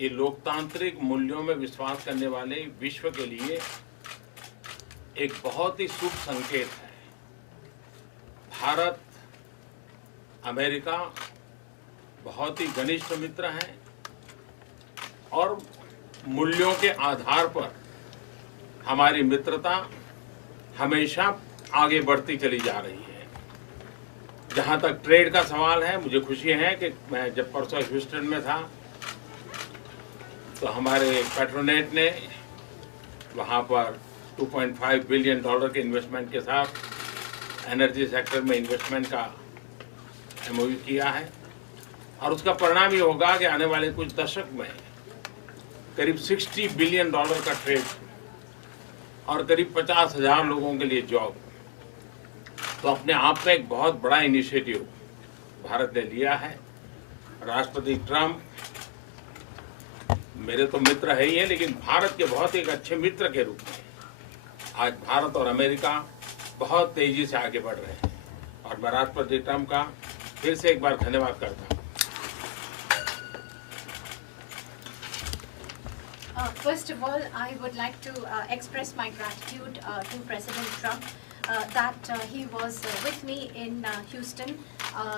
ये लोकतांत्रिक मूल्यों में विश्वास करने वाले विश्व के लिए एक बहुत ही शुभ संकेत है। भारत अमेरिका बहुत ही घनिष्ठ मित्र हैं और मूल्यों के आधार पर हमारी मित्रता हमेशा आगे बढ़ती चली जा रही है। जहां तक ट्रेड का सवाल है, मुझे खुशी है कि मैं जब परसों ह्यूस्टन में था तो हमारे पेट्रोनेट ने वहां पर $2.5 बिलियन के इन्वेस्टमेंट के साथ एनर्जी सेक्टर में इन्वेस्टमेंट का MOU किया है और उसका परिणाम ये होगा कि आने वाले कुछ दशक में करीब $60 बिलियन का ट्रेड और करीब 50,000 लोगों के लिए जॉब। तो अपने आप में एक बहुत बड़ा इनिशिएटिव भारत ने लिया है। राष्ट्रपति ट्रंप मेरे तो मित्र है ही है, लेकिन भारत के बहुत एक अच्छे मित्र के रूप में आज भारत और अमेरिका बहुत तेजी से आगे बढ़ रहे हैं और मैं राष्ट्रपति ट्रंप का फिर से एक बार धन्यवाद करता हूँ। First of all, I would like to express my gratitude to President Trump that he was with me in Houston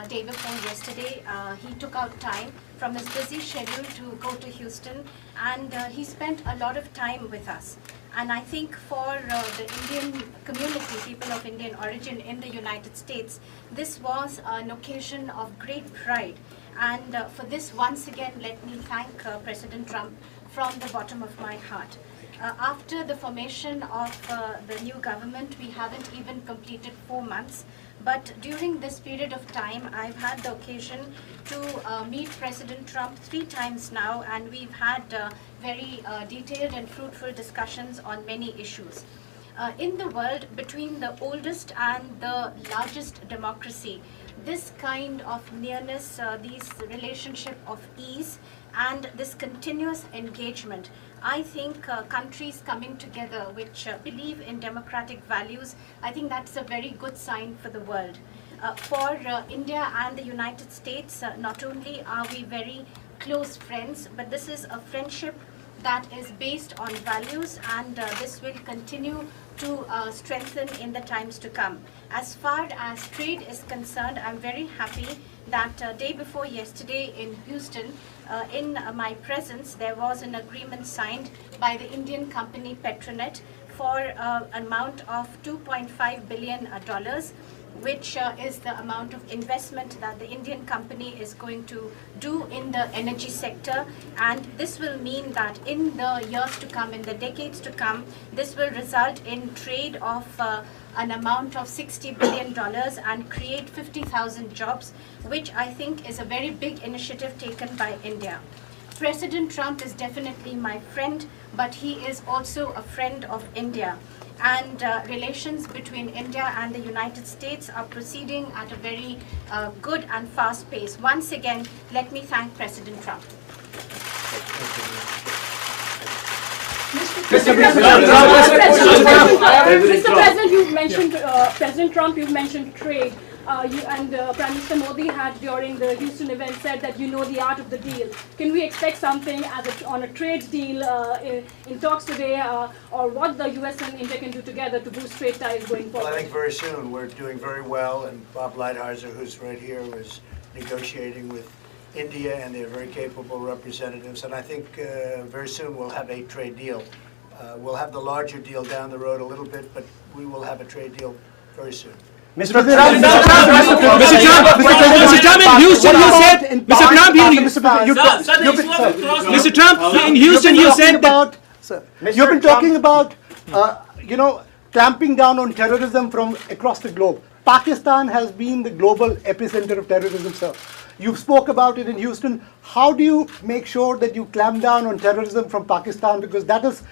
day before yesterday. He took out time from his busy schedule to go to Houston, and he spent a lot of time with us. And I think for the Indian community, people of Indian origin in the United States, this was an occasion of great pride. And for this, once again, let me thank President Trump from the bottom of my heart. After the formation of the new government, we haven't even completed 4 months. But during this period of time, I've had the occasion to meet President Trump 3 times now, and we've had very detailed and fruitful discussions on many issues. In the world, between the oldest and the largest democracy, this kind of nearness, this relationship of ease, and this continuous engagement, I think countries coming together which believe in democratic values, I think that's a very good sign for the world. For India and the United States, not only are we very close friends, but this is a friendship that is based on values, and this will continue to strengthen in the times to come. As far as trade is concerned, I'm very happy that day before yesterday in Houston, in my presence, there was an agreement signed by the Indian company Petronet for an amount of $2.5 billion, which is the amount of investment that the Indian company is going to do in the energy sector. And this will mean that in the years to come, in the decades to come, this will result in trade of an amount of $60 billion and create 50,000 jobs, which I think is a very big initiative taken by India. President Trump is definitely my friend, but he is also a friend of India. And relations between India and the United States are proceeding at a very good and fast pace. Once again, let me thank President Trump. Mr. President, you've mentioned President Trump. You've mentioned trade. You and Prime Minister Modi had during the Houston event said that you know the art of the deal. Can we expect something on a trade deal in talks today, or what the U.S. and India can do together to boost trade ties going forward? Well, I think very soon. We're doing very well, and Bob Lighthizer, who's right here, was negotiating with India, and they're very capable representatives. And I think very soon we'll have a trade deal. We'll have the larger deal down the road a little bit, but we will have a trade deal very soon. Mr. Trump, in Houston, you said, Mr. Trump, in Houston, you said that you've been talking about, clamping down on terrorism from across the globe. Pakistan has been the global epicenter of terrorism, sir. You spoke about it in Houston. How do you make sure that you clamp down on terrorism from Pakistan? Because that is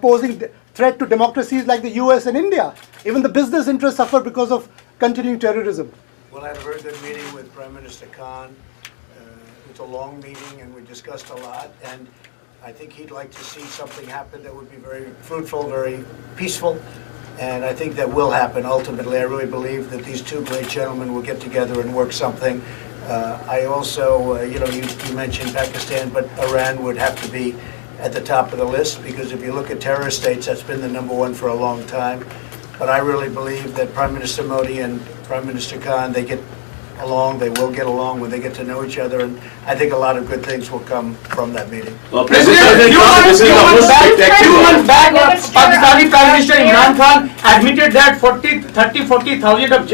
posing threat to democracies like the US and India. Even the business interests suffer because of continuing terrorism. Well, I had a very good meeting with Prime Minister Khan. It was a long meeting, and we discussed a lot. And I think he'd like to see something happen that would be very fruitful, very peaceful. And I think that will happen ultimately. I really believe that these two great gentlemen will get together and work something I also, you mentioned Pakistan, but Iran would have to be at the top of the list, because if you look at terrorist states, that's been the #1 for a long time. But I really believe that Prime Minister Modi and Prime Minister Khan, they get along, they will get along when they get to know each other, and I think a lot of good things will come from that meeting. President, few months back, Pakistani Prime Minister Imran Khan admitted that 40,000 of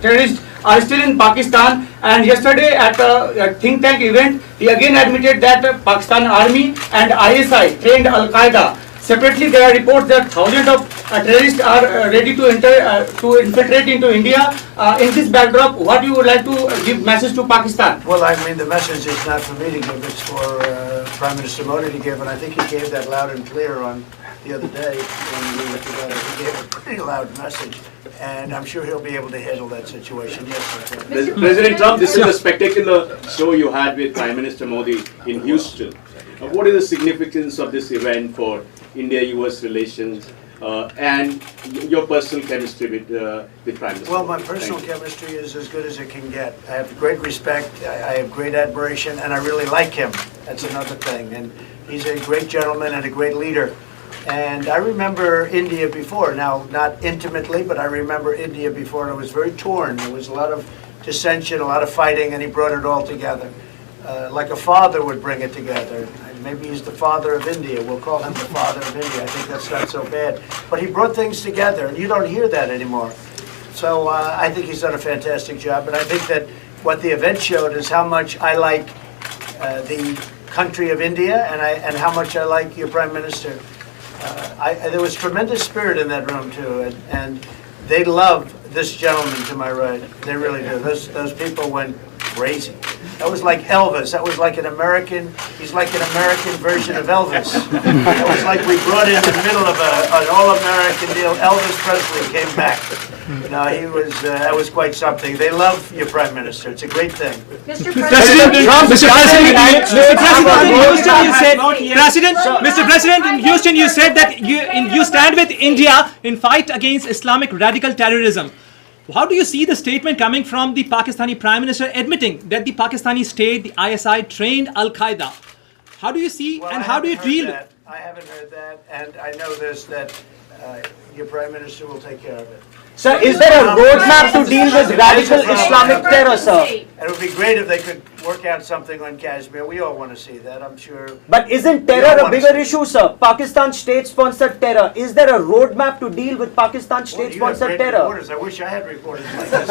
terrorists are still in Pakistan, and yesterday at a think tank event, he again admitted that Pakistan Army and ISI trained Al-Qaeda. Separately, there are reports that thousands of terrorists are ready to infiltrate into India. In this backdrop, what you would like to give message to Pakistan? Well, I mean, the message is not for me to give, it's for Prime Minister Modi to give, and I think he gave that loud and clear on the other day when we were together. He gave a pretty loud message, and I'm sure he'll be able to handle that situation. Yes, sir. President Trump, this is a spectacular show you had with Prime Minister Modi in Houston. What is the significance of this event for India-US relations and your personal chemistry with Prime Minister? Well, my personal chemistry is as good as it can get. I have great respect, I have great admiration, and I really like him. That's another thing. And he's a great gentleman and a great leader. And I remember India before, now not intimately, but I remember India before, and it was very torn. There was a lot of dissension, a lot of fighting, and he brought it all together. Like a father would bring it together. Maybe he's the father of India. We'll call him the father of India. I think that's not so bad. But he brought things together, and you don't hear that anymore. So I think he's done a fantastic job. And I think that what the event showed is how much I like the country of India, and how much I like your Prime Minister. There was tremendous spirit in that room, too. And they love this gentleman to my right. They really do. Those people went crazy. That was like Elvis. That was like an American, he's like an American version of Elvis. That was like we brought in the middle of an all-American deal. Elvis Presley came back. No, that was quite something. They love your Prime Minister. It's a great thing. Mr. President in Houston, you said that you stand with India in fight against Islamic radical terrorism. How do you see the statement coming from the Pakistani Prime Minister admitting that the Pakistani state, the ISI, trained Al-Qaeda? How do you see and how do you deal? I haven't heard that, and I know this, that your Prime Minister will take care of it. Sir, is there a roadmap to deal with radical Islamic terror, sir? It would be great if they could work out something on Kashmir. We all want to see that, I'm sure. But isn't terror a bigger issue, sir? Pakistan state-sponsored terror. Is there a roadmap to deal with Pakistan state-sponsored terror? Reporters. I wish I had reporters like this.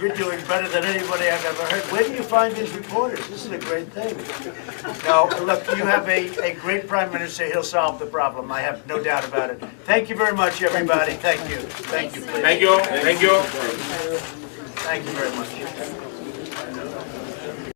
You're doing better than anybody I've ever heard. Where do you find these reporters? This is a great thing. No, look, you have a great Prime Minister. He'll solve the problem. I have no doubt about it. Thank you very much, everybody. Thank you. Thank you. Thank you. Thank you. Thank you very much.